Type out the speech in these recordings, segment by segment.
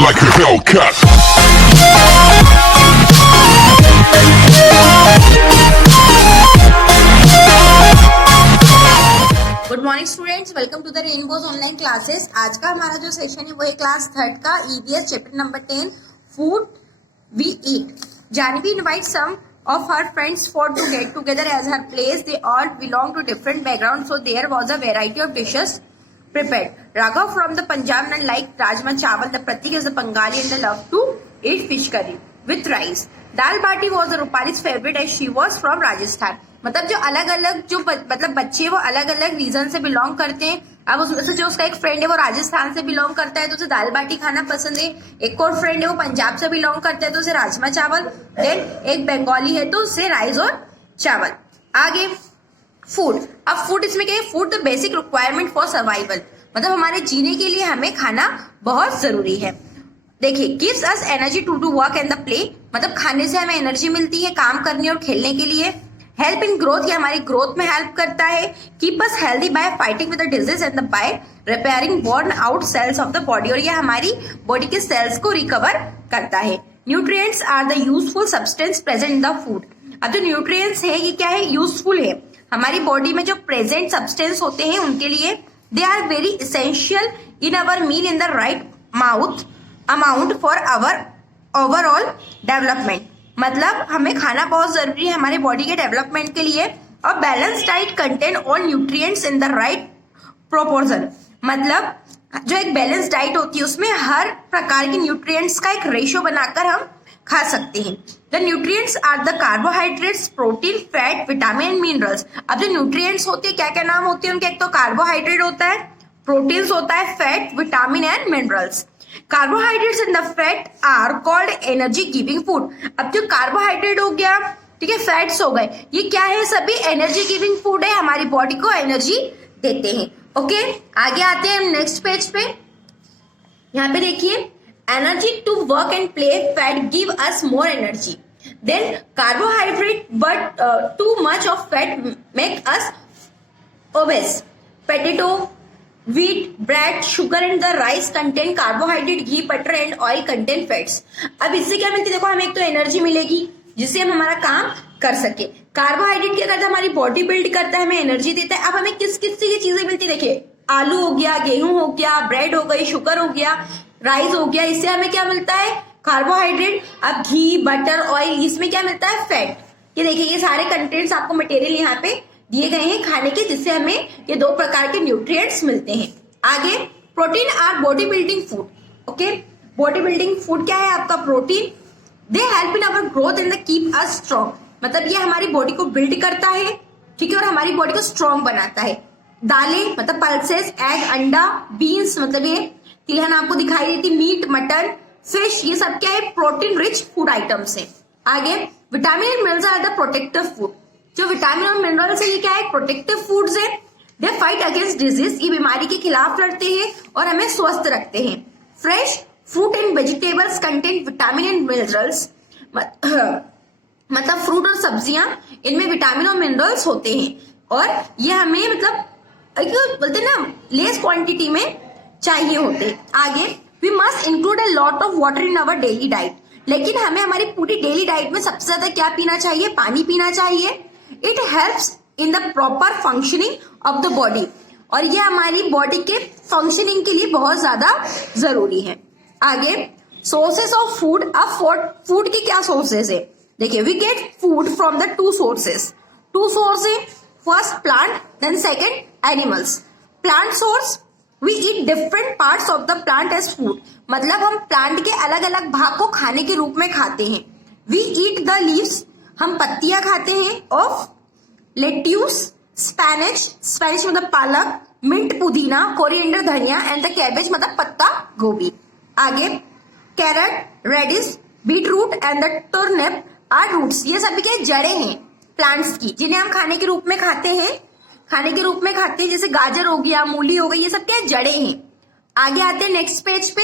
like a Hellcat. Good morning students, welcome to the Rainbows online classes. आज का हमारा जो सेशन है वो है क्लास थर्ड का EVS chapter number 10 food we eat. Janvi invite some of her friends for to get together as her place. They all belong to different backgrounds, so there was a variety of dishes prepared. Raghav from the Punjab and like rajma chawal. The Pratik is the Bengali and they love to eat fish curry with rice. Dal bati was the Rupali's favorite as she was from Rajasthan. मतलब जो अलग अलग जो मतलब बच्चे वो अलग अलग रीजन से बिलोंग करते हैं। अब उसमें से जो उसका एक फ्रेंड है वो राजस्थान से बिलोंग करता है तो उसे दाल बाटी खाना पसंद है। एक और फ्रेंड है वो पंजाब से बिलोंग करता है तो उसे राजमा चावल। देन एक बंगाली है तो उसे राइस और चावल। आगे फूड। अब फूड इसमें क्या है? Food the basic requirement for survival, मतलब हमारे जीने के लिए हमें खाना बहुत जरूरी है। देखिए, gives us energy to do work and the play, मतलब खाने से हमें एनर्जी मिलती है काम करने और खेलने के लिए। हेल्प इन ग्रोथ, ये हमारी ग्रोथ में हेल्प करता है। Keep us healthy by fighting with the disease and by repairing worn out cells of the body, और ये हमारी बॉडी के सेल्स को रिकवर करता है। Nutrients are the useful substance present in the food. अब जो न्यूट्रिएंट्स है ये क्या है? यूजफुल है। हमारी बॉडी में जो प्रेजेंट सब्सटेंस होते हैं उनके लिए they are very essential in our meal in the right mouth amount for our overall development, मतलब हमें खाना बहुत जरूरी है हमारे बॉडी के डेवलपमेंट के लिए। और balance diet contain all nutrients in the right proportion, मतलब जो एक बैलेंस डाइट होती है उसमें हर प्रकार के न्यूट्रिएंट्स का एक रेशियो बनाकर हम खा सकते हैं। The nutrients are the carbohydrates, protein, fat, vitamin and minerals. अब जो न्यूट्रिएंट्स होते हैं क्या क्या नाम होते हैं उनके? एक तो कार्बोहाइड्रेट होता है, प्रोटीन्स होता है, fat, vitamin and minerals. Carbohydrates and the fat are called energy giving food. अब जो कार्बोहाइड्रेट हो गया, ठीक है, फैट्स हो गए, ये क्या है? सभी एनर्जी गिविंग फूड है, हमारी बॉडी को एनर्जी देते हैं। ओके, आगे आते हैं नेक्स्ट पेज पे। यहाँ पे देखिए, energy to work and play, fat give us more energy than carbohydrate, but too much of fat make us obese. Potato, wheat, bread, sugar and the rice contain carbohydrate, ghee, butter and oil contain fats। अब इससे क्या मिलती है? देखो, हमें एक तो energy मिलेगी जिससे हम हमारा काम कर सके। कार्बोहाइड्रेट क्या करता है? हमारी बॉडी बिल्ड करता है, हमें एनर्जी देता है। अब हमें किस किस से ये चीजें मिलती है? देखिए, आलू हो गया, गेहूं हो गया, ब्रेड हो गई, शुगर हो गया, राइस हो गया, इससे हमें क्या मिलता है? कार्बोहाइड्रेट। अब घी, बटर, ऑयल, इसमें क्या मिलता है? फैट। ये देखिए, ये सारे कंटेंट्स आपको मटेरियल यहाँ पे दिए गए हैं खाने के, जिससे हमें ये दो प्रकार के न्यूट्रिएंट्स मिलते हैं। आगे, protein our body building food. Okay, body building food क्या है आपका? Protein. They help in our growth and keep us strong, मतलब ये हमारी बॉडी को बिल्ड करता है, ठीक है, और हमारी बॉडी को स्ट्रॉन्ग बनाता है। दालें मतलब पल्सेस, एग, अंडा, बीन्स, मतलब ये तिलहन आपको दिखाई देती, मीट, मटन, फिश, ये सब क्या है? प्रोटीन रिच फूड आइटम्स है। आगे, vitamin and minerals are the protective food. जो विटामिन और मिनरल्स है ये क्या है? प्रोटेक्टिव फूड्स है। दे फाइट अगेंस्ट डिजीज, ये बीमारी के खिलाफ लड़ते हैं और हमें स्वस्थ रखते हैं। Fresh fruit and vegetables contain vitamin and minerals, मतलब फ्रूट और सब्जियां, इनमें विटामिन और मिनरल्स होते हैं और ये हमें मतलब बोलते हैं ना लेस क्वांटिटी में चाहिए होते। आगे, we must include a lot of water in our daily diet, लेकिन हमें हमारी पूरी डेली डाइट में सबसे ज्यादा क्या पीना चाहिए? पानी पीना चाहिए। It helps in the proper functioning of the body, और ये हमारी बॉडी के फंक्शनिंग के लिए बहुत ज्यादा जरूरी है। आगे, सोर्सेस ऑफ फूड। अब फूड के क्या सोर्सेस है? देखिए, we get food from the two sources. Two source है, first plant, then second animals. Plant source, we eat different parts of the plant as food, मतलब हम प्लांट के अलग अलग भाग को खाने के रूप में खाते हैं। वी ईट द लीव्स, हम पत्तियां खाते हैं, ऑफ लेट्यूस, स्पैनिश, स्पैनिश मतलब पालक, मिंट पुदीना, कोरिएंडर धनिया एंड द कैबेज मतलब पत्ता गोभी। आगे, carrot, radish, beetroot and the turnip are roots, ये सभी क्या जड़ें हैं प्लांट्स की, जिन्हें हम खाने के रूप में खाते हैं, जैसे गाजर हो गया, मूली हो गई, ये सब क्या जड़ें हैं। आगे आते हैं नेक्स्ट पेज पे।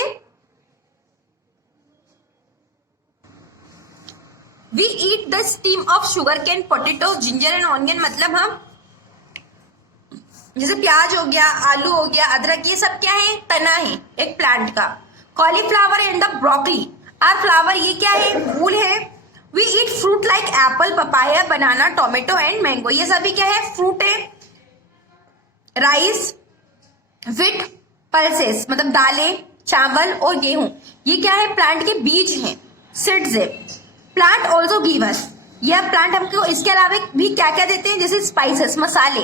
We eat the stem of sugarcane, potato, ginger and onion, मतलब हम जैसे प्याज हो गया, आलू हो गया, अदरक, ये सब क्या है? तना है एक प्लांट का। Cauliflower and the broccoli are flower, ये क्या है, फूल है। We eat fruit like apple, papaya, banana, tomato and mango, ये सभी क्या है, फ्रूट है। राइस, व्हीट, पल्सेस मतलब दालें, चावल और गेहूं, ये क्या है, प्लांट के बीज हैं, सीड्स है। प्लांट ऑल्सो गिव अस, यह प्लांट हमको इसके अलावा भी क्या क्या देते हैं, जैसे स्पाइसेस, मसाले,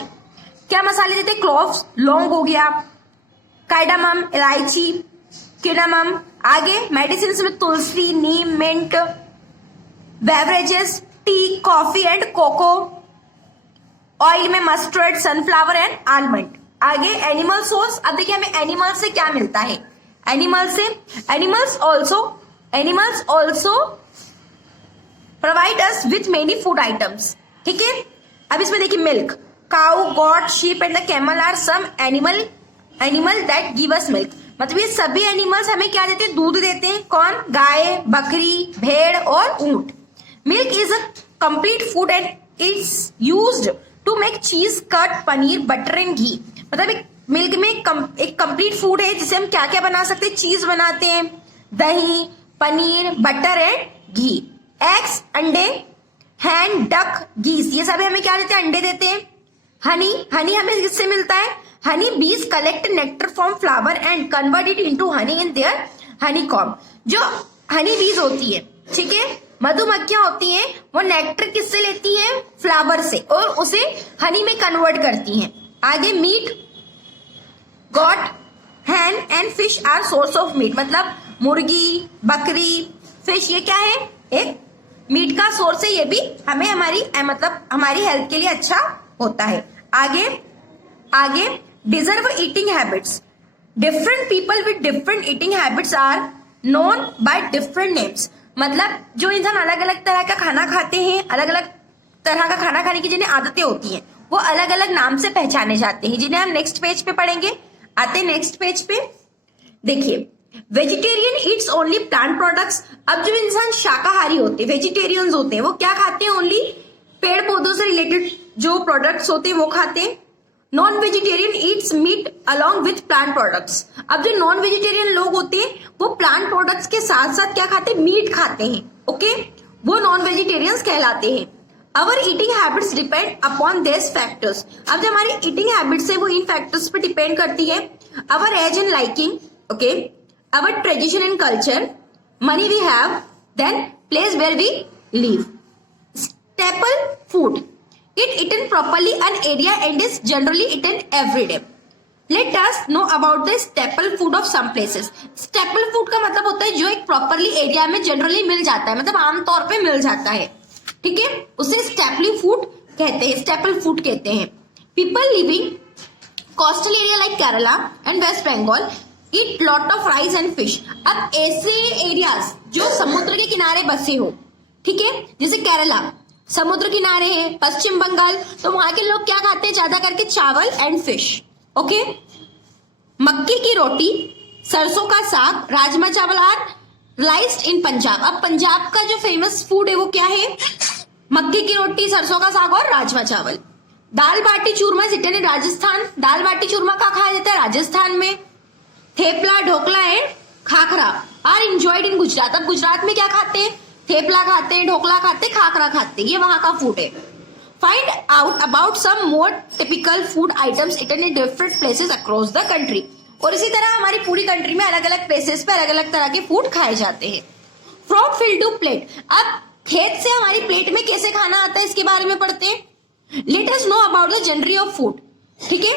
क्या मसाले देते हैं, क्लोव्स, लौंग हो गया, कार्डामम, इलायची, किनामम। आगे मेडिसिन में tulsi, neem, mint. Beverages, tea, coffee and cocoa. Oil में मस्टर्ड, सनफ्लावर एंड आलमंड। आगे एनिमल सोर्स, अब देखिए हमें एनिमल से क्या मिलता है, animals also provide us with many food items, ठीक है। अब इसमें देखिए milk, cow, goat, sheep and the camel are some animal that give us milk, मतलब ये सभी एनिमल्स हमें क्या देते हैं, दूध देते हैं। कौन, गाय, बकरी, भेड़ और ऊंट। Milk is a complete food and it's used to make cheese, curd, paneer, butter and ghee, मतलब एक मिल्क में एक कंप्लीट फूड है जिसे हम क्या क्या बना सकते हैं, चीज बनाते हैं, दही, paneer, butter and ghee. Eggs, अंडे, हैन, डक, गीस, ये सभी हमें क्या देते हैं, अंडे देते हैं। हनी हमें किससे मिलता है, हनी बीज collect nectar from flower and convert it into Honey in their Honey comb, जो हनी बीज होती है, ठीक है, मधुमक्खियां होती हैं, वो नेक्टर किससे लेती हैं, फ्लावर से, और उसे हनी में कन्वर्ट करती हैं। आगे meat, goat, hen and fish are source of meat, मतलब मुर्गी, बकरी, फिश, ये क्या है, एक मीट का सोर्स है, ये भी हमें हमारी हेल्थ के लिए अच्छा होता है। आगे डिजर्व eating habits, different people with different eating habits are known by different names, मतलब जो इंसान अलग अलग तरह का खाना खाते हैं, अलग अलग तरह का खाना खाने की जिन्हें आदतें होती हैं, वो अलग अलग नाम से पहचाने जाते हैं, जिन्हें हम नेक्स्ट पेज पे पढ़ेंगे। आते हैं नेक्स्ट पेज पे, देखिए vegetarian Yeats only plant products, अब जो इंसान शाकाहारी होते हैं, वेजिटेरियंस होते हैं, वो क्या खाते हैं, ओनली पेड़ पौधों से रिलेटेड जो प्रोडक्ट्स होते हैं वो खाते हैं। Non vegetarian eats meat along with plant products, अब जो नॉन वेजिटेरियन लोग होते हैं वो प्लांट प्रोडक्ट्स के साथ साथ क्या खाते हैं, मीट खाते हैं, ओके, वो नॉन वेजिटेरियंस कहलाते हैं। Our eating habits depend upon this factors, अब जो हमारी ईटिंग हैबिट्स है वो इन फैक्टर्स पे डिपेंड करती है। Our age and liking, okay, our tradition and culture, money we have, then place where we live. Staple food, it eaten properly an area and is generally eaten every day. Let us know about the staple food of some places. Staple food का मतलब होता है जो एक properly area में generally मिल जाता है, मतलब आमतौर पे मिल जाता है, ठीक है, उसे स्टेपल फूड कहते हैं, स्टेपल फूड कहते हैं। People living coastal area like Kerala and West Bengal eat lot of rice and fish, अब ऐसे एरियाज जो समुद्र के किनारे बसे हो, ठीक है, जैसे केरला समुद्र किनारे है, पश्चिम बंगाल, तो वहां के लोग क्या खाते हैं, ज्यादा करके चावल एंड फिश, ओके। मक्के की रोटी, सरसों का साग, राजमा चावल आर राइस्ड इन पंजाब, अब पंजाब का जो फेमस फूड है वो क्या है, मक्के की रोटी, सरसों का साग और rajma chawal. Dal bati churma is eaten in Rajasthan, dal bati churma का खाया जाता है राजस्थान में। Thepla, dhokla and khakhra are enjoyed in Gujarat, अब गुजरात में क्या खाते हैं, थेपला खाते हैं, ढोकला खाते हैं, खाखरा खाते हैं, ये वहां का फूड है। Find out about some more typical food items eaten in different places across the country, और इसी तरह हमारी पूरी कंट्री में अलग अलग प्लेसेस पे अलग अलग तरह के फूड खाए जाते हैं। फ्रॉम फील्ड टू प्लेट, अब खेत से हमारी प्लेट में कैसे खाना आता है इसके बारे में पढ़ते हैं। Let us know about the जनरी ऑफ फूड, ठीक है।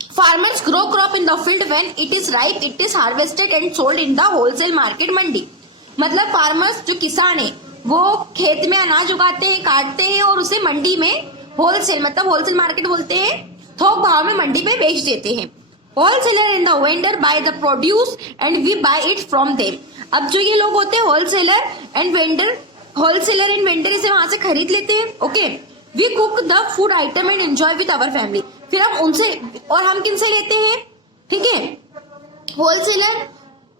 Farmers grow crop in the field when it is ripe, it is harvested and sold in the wholesale market mandi, मतलब फार्मर्स जो किसान है वो खेत में अनाज उगाते हैं, काटते हैं और उसे मंडी में होलसेल, मतलब होलसेल मार्केट बोलते हैं, थोक भाव में मंडी में बेच देते हैं। Wholesaler and the vendor buy the produce and we buy it from them, अब जो ये लोग होते हैं होलसेलर एंड वेंडर इसे वहां से खरीद लेते हैं, okay. We cook the food item and enjoy with our family, फिर हम उनसे, और हम किनसे लेते हैं, ठीक है, होलसेलर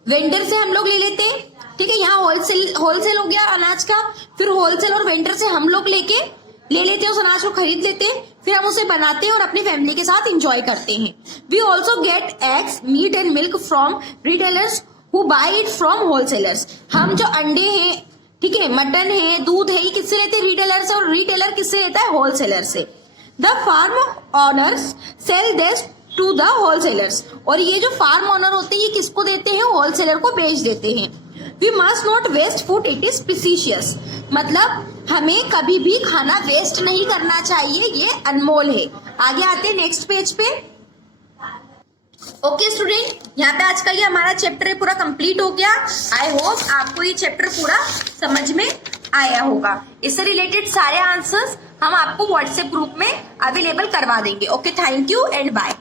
वेंडर से हम लोग ले लेते हैं, ठीक है, यहाँ होलसेल हो गया अनाज का, फिर होलसेल और वेंडर से हम लोग ले लेते हैं उस अनाज को, खरीद लेते हैं, फिर हम उसे बनाते हैं और अपनी फैमिली के साथ एंजॉय करते हैं। We also get eggs, meat and milk from retailers who buy it from wholesalers. हम जो अंडे हैं, ठीक है, मटन है, दूध है, ये किससे लेते हैं? रिटेलर से। और रिटेलर किससे लेता है? होलसेलर से। The farm owners sell this to the wholesalers. और ये जो फार्म ऑनर होते हैं ये किसको देते हैं? होलसेलर को बेच देते हैं। We must not waste food, it is precious. मतलब हमें कभी भी खाना वेस्ट नहीं करना चाहिए, ये अनमोल है। आगे आते हैं नेक्स्ट पेज पे। ओके स्टूडेंट, यहाँ पे आज का ये हमारा चैप्टर पूरा कंप्लीट हो गया। आई होप आपको ये चैप्टर पूरा समझ में आया होगा। इससे रिलेटेड सारे आंसर्स हम आपको व्हाट्सएप ग्रुप में अवेलेबल करवा देंगे। Okay, thank you and bye.